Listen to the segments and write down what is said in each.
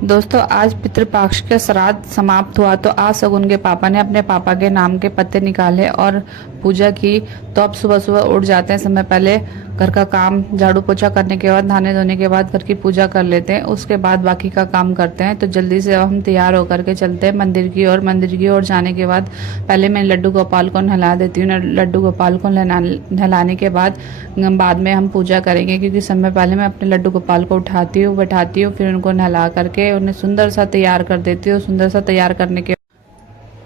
दोस्तों आज पितृपक्ष का श्राद्ध समाप्त हुआ तो आज शगुन के पापा ने अपने पापा के नाम के पत्ते निकाले और पूजा की। तो अब सुबह सुबह उठ जाते हैं समय पहले, घर का काम झाड़ू पोछा करने के बाद, नहाने धोने के बाद घर की पूजा कर लेते हैं। उसके बाद बाकी का काम करते हैं। तो जल्दी से अब हम तैयार होकर के चलते हैं मंदिर की ओर। मंदिर की ओर जाने के बाद पहले मैं लड्डू गोपाल को नहला देती हूँ। लड्डू गोपाल को नहलाने के बाद में हम पूजा करेंगे, क्योंकि समय पहले मैं अपने लड्डू गोपाल को उठाती हूँ, बैठाती हूँ, फिर उनको नहला करके उन्हें सुंदर सा तैयार कर देती हूँ। सुंदर सा तैयार करने के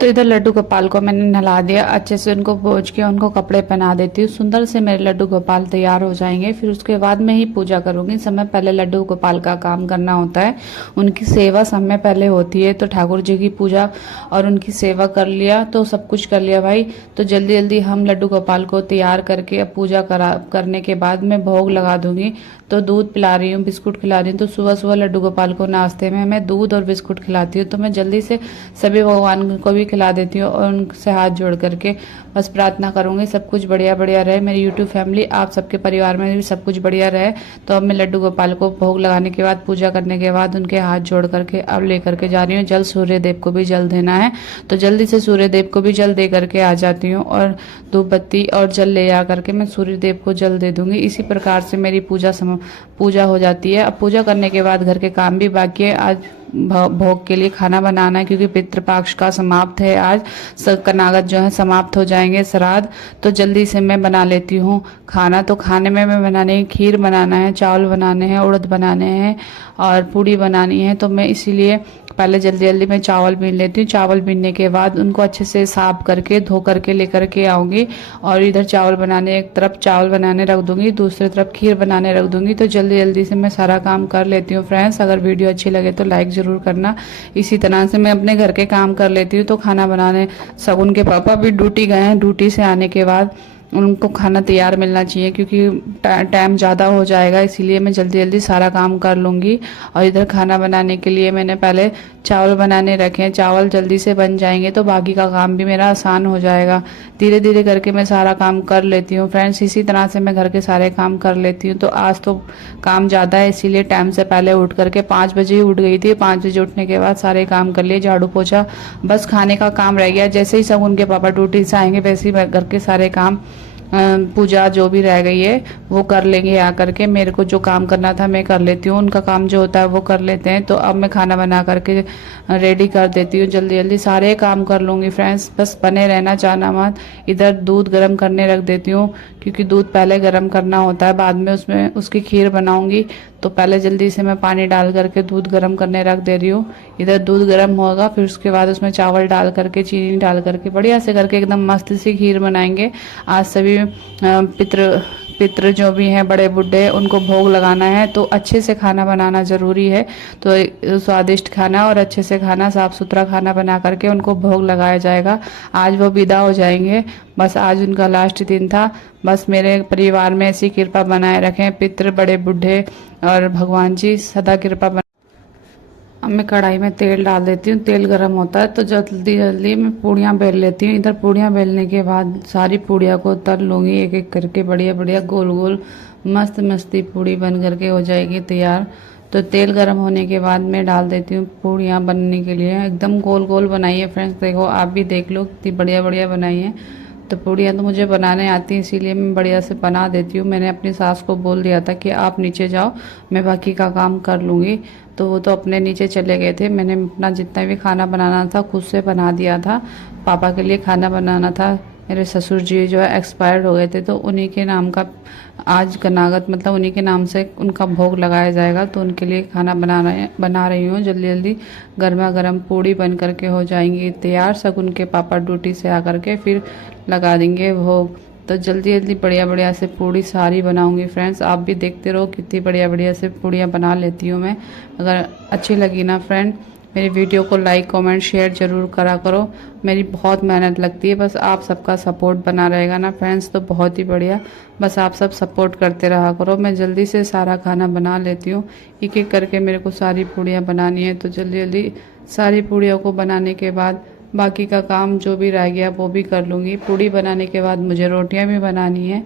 तो इधर लड्डू गोपाल को मैंने नहला दिया, अच्छे से उनको पोंछ के उनको कपड़े पहना देती हूँ। सुंदर से मेरे लड्डू गोपाल तैयार हो जाएंगे। फिर उसके बाद मैं ही पूजा करूंगी। समय पहले लड्डू गोपाल का काम करना होता है, उनकी सेवा समय पहले होती है। तो ठाकुर जी की पूजा और उनकी सेवा कर लिया तो सब कुछ कर लिया भाई। तो जल्दी जल्दी हम लड्डू गोपाल को तैयार करके अब पूजा करने के बाद मैं भोग लगा दूंगी। तो दूध पिला रही हूँ, बिस्कुट खिला रही हूँ। तो सुबह सुबह लड्डू गोपाल को नाश्ते में मैं दूध और बिस्कुट खिलाती हूँ। तो मैं जल्दी से सभी भगवान को भी खिला देती हूँ और उनसे हाथ जोड़ करके बस प्रार्थना करूंगी सब कुछ बढ़िया बढ़िया रहे। मेरी यूट्यूब फैमिली, आप सबके परिवार में भी सब कुछ बढ़िया रहे। तो अब मैं लड्डू गोपाल को भोग लगाने के बाद, पूजा करने के बाद उनके हाथ जोड़ करके अब लेकर के जा रही हूँ। जल सूर्य देव को भी जल देना है, तो जल्दी से सूर्य देव को भी जल दे करके आ जाती हूँ और धूप बत्ती और जल ले आ करके मैं सूर्य देव को जल दे दूंगी। इसी प्रकार से मेरी पूजा हो जाती है। अब पूजा करने के बाद घर के काम भी बाकी है। आज भोग के लिए खाना बनाना है, क्योंकि पितृपक्ष का समाप्त है आज। कनागत जो है समाप्त हो जाएंगे, श्राद्ध। तो जल्दी से मैं बना लेती हूँ खाना। तो खाने में मैं बनाने है, खीर बनाना है, चावल बनाने हैं, उड़द बनाने हैं और पूड़ी बनानी है। तो मैं इसीलिए पहले जल्दी जल्दी मैं चावल बीन लेती हूँ। चावल बीनने के बाद उनको अच्छे से साफ करके धो करके लेकर के आऊँगी और इधर चावल बनाने, एक तरफ चावल बनाने रख दूँगी, दूसरी तरफ खीर बनाने रख दूँगी। तो जल्दी जल्दी से मैं सारा काम कर लेती हूँ। फ्रेंड्स, अगर वीडियो अच्छी लगे तो लाइक ज़रूर करना। इसी तरह से मैं अपने घर के काम कर लेती हूँ। तो खाना बनाने शगुन के पापा भी ड्यूटी गए हैं। ड्यूटी से आने के बाद उनको खाना तैयार मिलना चाहिए, क्योंकि टाइम ज़्यादा हो जाएगा, इसीलिए मैं जल्दी जल्दी सारा काम कर लूँगी। और इधर खाना बनाने के लिए मैंने पहले चावल बनाने रखे हैं। चावल जल्दी से बन जाएंगे तो बाकी का काम भी मेरा आसान हो जाएगा। धीरे धीरे करके मैं सारा काम कर लेती हूँ। फ्रेंड्स, इसी तरह से मैं घर के सारे काम कर लेती हूँ। तो आज तो काम ज़्यादा है, इसीलिए टाइम से पहले उठ करके 5 बजे ही उठ गई थी। 5 बजे उठने के बाद सारे काम कर लिए, झाड़ू पोछा, बस खाने का काम रह गया। जैसे ही सब उनके पापा ड्यूटी से आएंगे वैसे ही घर के सारे काम, पूजा जो भी रह गई है वो कर लेंगे आकर के। मेरे को जो काम करना था मैं कर लेती हूँ, उनका काम जो होता है वो कर लेते हैं। तो अब मैं खाना बना करके रेडी कर देती हूँ। जल्दी जल्दी सारे काम कर लूँगी। फ्रेंड्स, बस बने रहना, चाहना मत। इधर दूध गर्म करने रख देती हूँ, क्योंकि दूध पहले गर्म करना होता है, बाद में उसमें उसकी खीर बनाऊंगी। तो पहले जल्दी से मैं पानी डाल करके दूध गर्म करने रख दे रही हूँ। इधर दूध गर्म होगा, फिर उसके बाद उसमें चावल डाल करके, चीनी डाल करके बढ़िया से करके एकदम मस्त सी खीर बनाएंगे। आज सभी पितृ जो भी हैं, बड़े बूढ़े, उनको भोग लगाना है। तो अच्छे से खाना बनाना ज़रूरी है। तो स्वादिष्ट खाना और अच्छे से खाना, साफ़ सुथरा खाना बना करके उनको भोग लगाया जाएगा। आज वो विदा हो जाएंगे। बस आज उनका लास्ट दिन था। बस मेरे परिवार में ऐसी कृपा बनाए रखें पितृ, बड़े बूढ़े, और भगवान जी सदा कृपा। अब मैं कढ़ाई में तेल डाल देती हूँ। तेल गर्म होता है तो जल्दी जल्दी मैं पूड़ियाँ बेल लेती हूँ। इधर पूड़ियाँ बेलने के बाद सारी पूड़ियों को तल लूँगी एक एक करके, बढ़िया बढ़िया गोल गोल मस्त मस्ती पूड़ी बन करके हो जाएगी तैयार। तो तेल गर्म होने के बाद मैं डाल देती हूँ पूड़ियाँ बनने के लिए। एकदम गोल गोल बनाइए फ्रेंड्स, देखो आप भी देख लो कितनी बढ़िया बढ़िया बनाई है। तो पूड़ियाँ तो मुझे बनाने आती हैं, इसीलिए मैं बढ़िया से बना देती हूँ। मैंने अपनी सास को बोल दिया था कि आप नीचे जाओ, मैं बाकी का काम कर लूँगी। तो वो तो अपने नीचे चले गए थे। मैंने अपना जितना भी खाना बनाना था खुद से बना दिया था। पापा के लिए खाना बनाना था। मेरे ससुर जी जो है एक्सपायर्ड हो गए थे, तो उन्हीं के नाम का आज कनागत, मतलब उन्हीं के नाम से उनका भोग लगाया जाएगा। तो उनके लिए खाना बना रही हूँ। जल्दी जल्दी गर्मा गर्म पूड़ी बन करके हो जाएंगी तैयार। शगुन के पापा ड्यूटी से आकर के फिर लगा देंगे भोग। तो जल्दी जल्दी बढ़िया बढ़िया से पूड़ी सारी बनाऊंगी। फ्रेंड्स, आप भी देखते रहो कितनी बढ़िया बढ़िया से पूड़ियाँ बना लेती हूँ मैं। अगर अच्छी लगी ना फ्रेंड, मेरी वीडियो को लाइक कमेंट शेयर ज़रूर करा करो। मेरी बहुत मेहनत लगती है, बस आप सबका सपोर्ट बना रहेगा ना फ्रेंड्स तो बहुत ही बढ़िया। बस आप सब सपोर्ट करते रहा करो। मैं जल्दी से सारा खाना बना लेती हूँ। एक एक करके मेरे को सारी पूड़ियाँ बनानी है। तो जल्दी जल्दी सारी पूड़ियों को बनाने के बाद बाकी का काम जो भी रह गया वो भी कर लूँगी। पूड़ी बनाने के बाद मुझे रोटियाँ भी बनानी है।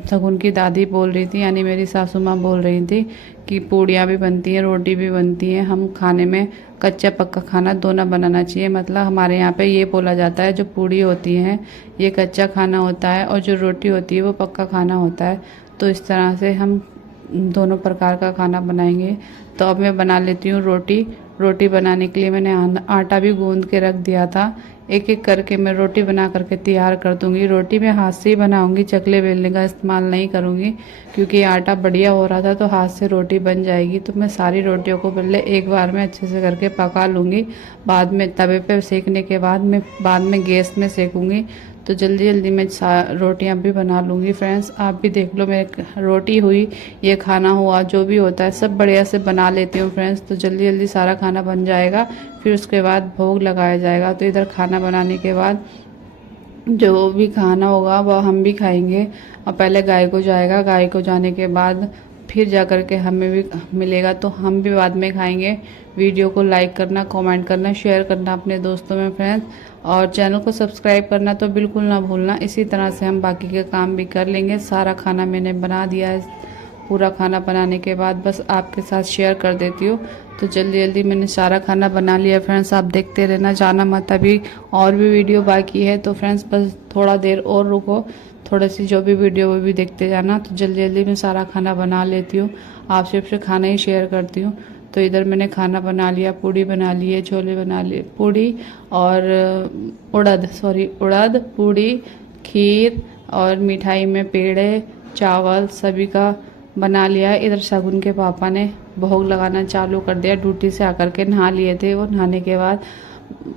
शगुन की दादी बोल रही थी, यानी मेरी सासू माँ बोल रही थी कि पूड़ियाँ भी बनती हैं, रोटी भी बनती है। हम खाने में कच्चा पक्का खाना दोनों बनाना चाहिए। मतलब हमारे यहाँ पे ये बोला जाता है, जो पूड़ी होती हैं ये कच्चा खाना होता है और जो रोटी होती है वो पक्का खाना होता है। तो इस तरह से हम दोनों प्रकार का खाना बनाएंगे। तो अब मैं बना लेती हूँ रोटी। रोटी बनाने के लिए मैंने आटा भी गूंद के रख दिया था। एक एक करके मैं रोटी बना करके तैयार कर दूंगी। रोटी मैं हाथ से ही बनाऊंगी, चकले बेलने का इस्तेमाल नहीं करूंगी, क्योंकि आटा बढ़िया हो रहा था तो हाथ से रोटी बन जाएगी। तो मैं सारी रोटियों को पहले एक बार में अच्छे से करके पका लूँगी। बाद में तवे पे सेकने के बाद में गैस में सेकूँगी। तो जल्दी जल्दी मैं रोटियां भी बना लूँगी। फ्रेंड्स आप भी देख लो, मेरे रोटी हुई, ये खाना हुआ, जो भी होता है सब बढ़िया से बना लेती हूँ फ्रेंड्स। तो जल्दी जल्दी सारा खाना बन जाएगा, फिर उसके बाद भोग लगाया जाएगा। तो इधर खाना बनाने के बाद जो भी खाना होगा वह हम भी खाएंगे। और पहले गाय को जाएगा, गाय को जाने के बाद फिर जा कर के हमें भी मिलेगा, तो हम भी बाद में खाएंगे। वीडियो को लाइक करना, कमेंट करना, शेयर करना अपने दोस्तों में फ्रेंड्स, और चैनल को सब्सक्राइब करना तो बिल्कुल ना भूलना। इसी तरह से हम बाकी के काम भी कर लेंगे। सारा खाना मैंने बना दिया है। पूरा खाना बनाने के बाद बस आपके साथ शेयर कर देती हूँ। तो जल्दी जल्दी मैंने सारा खाना बना लिया फ्रेंड्स। आप देखते रहना, जाना मत, अभी और भी वीडियो बाकी है। तो फ्रेंड्स बस थोड़ा देर और रुको, थोड़ी सी जो भी वीडियो वो भी देखते जाना। तो जल्दी जल्दी मैं सारा खाना बना लेती हूँ, आप सिर्फ खाना ही शेयर करती हूँ। तो इधर मैंने खाना बना लिया, पूड़ी बना ली है, छोले बना लिए, पूड़ी और उड़द पूड़ी, खीर और मिठाई में पेड़े, चावल सभी का बना लिया है। इधर शगुन के पापा ने भोग लगाना चालू कर दिया। ड्यूटी से आकर के नहा लिए थे, वो नहाने के बाद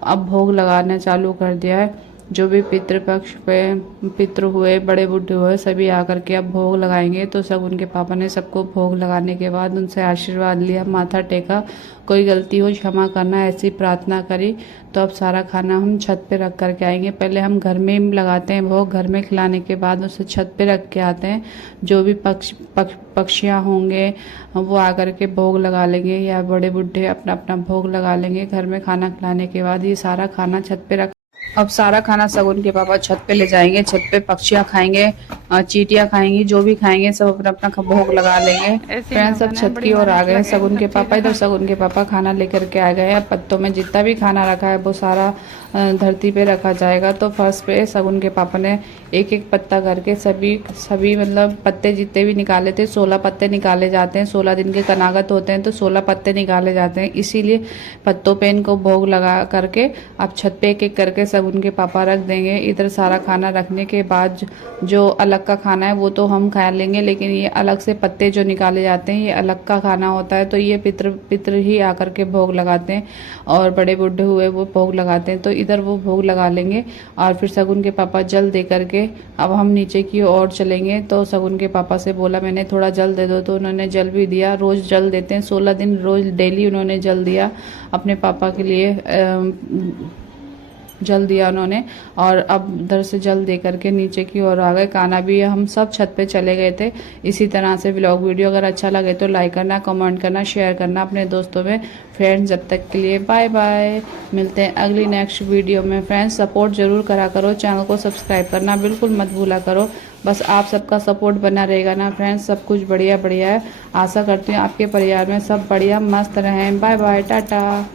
अब भोग लगाना चालू कर दिया है। जो भी पितृपक्ष पे पितृ हुए, बड़े बूढ़े हुए, सभी आकर के अब भोग लगाएंगे। तो शगुन के पापा ने सबको भोग लगाने के बाद उनसे आशीर्वाद लिया, माथा टेका, कोई गलती हो क्षमा करना, ऐसी प्रार्थना करी। तो अब सारा खाना हम छत पे रख करके आएंगे। पहले हम घर में ही लगाते हैं भोग, घर में खिलाने के बाद उसे छत पे रख के आते हैं। जो भी पक्षियाँ होंगे वो आकर के भोग लगा लेंगे, या बड़े बूढ़े अपना अपना भोग लगा लेंगे। घर में खाना खिलाने के बाद ये सारा खाना छत पे रख, अब सारा खाना शगुन के पापा छत पे ले जाएंगे। छत पे पक्षियाँ खाएंगे, चींटियाँ खाएंगी, जो भी खाएंगे सब अपना अपना भोग लगा लेंगे। फ्रेंड्स सब छत की ओर आ गए शगुन के पापा। इधर शगुन के पापा खाना लेकर के आ गए हैं। पत्तों में जितना भी खाना रखा है वो सारा धरती पे रखा जाएगा। तो फर्स्ट पे शगुन के पापा ने एक एक पत्ता करके सभी मतलब पत्ते जितने भी निकाले थे, 16 पत्ते निकाले जाते हैं। 16 दिन के कनागत होते हैं तो 16 पत्ते निकाले जाते हैं, इसीलिए पत्तों पे इनको भोग लगा करके अब छत पे एक एक करके शगुन के पापा रख देंगे। इधर सारा खाना रखने के बाद जो अलग का खाना है वो तो हम खा लेंगे, लेकिन ये अलग से पत्ते जो निकाले जाते हैं ये अलग का खाना होता है। तो ये पितृ ही आकर के भोग लगाते हैं, और बड़े बूढ़े हुए वो भोग लगाते हैं। तो इधर वो भोग लगा लेंगे और फिर शगुन के पापा जल दे करके अब हम नीचे की ओर चलेंगे। तो शगुन के पापा से बोला मैंने थोड़ा जल दे दो, तो उन्होंने जल भी दिया। रोज़ जल देते हैं, 16 दिन रोज़ डेली उन्होंने जल दिया अपने पापा के लिए, जल दिया उन्होंने। और अब उधर से जल दे करके नीचे की ओर आ गए। खाना भी हम सब छत पे चले गए थे। इसी तरह से व्लॉग वीडियो अगर अच्छा लगे तो लाइक करना, कमेंट करना, शेयर करना अपने दोस्तों में। फ्रेंड्स जब तक के लिए बाय बाय, मिलते हैं अगली नेक्स्ट वीडियो में। फ्रेंड्स सपोर्ट जरूर करा करो, चैनल को सब्सक्राइब करना बिल्कुल मत भूला करो। बस आप सबका सपोर्ट बना रहेगा ना फ्रेंड्स, सब कुछ बढ़िया बढ़िया है। आशा करती हूँ आपके परिवार में सब बढ़िया मस्त रहें। Bye bye, Tata.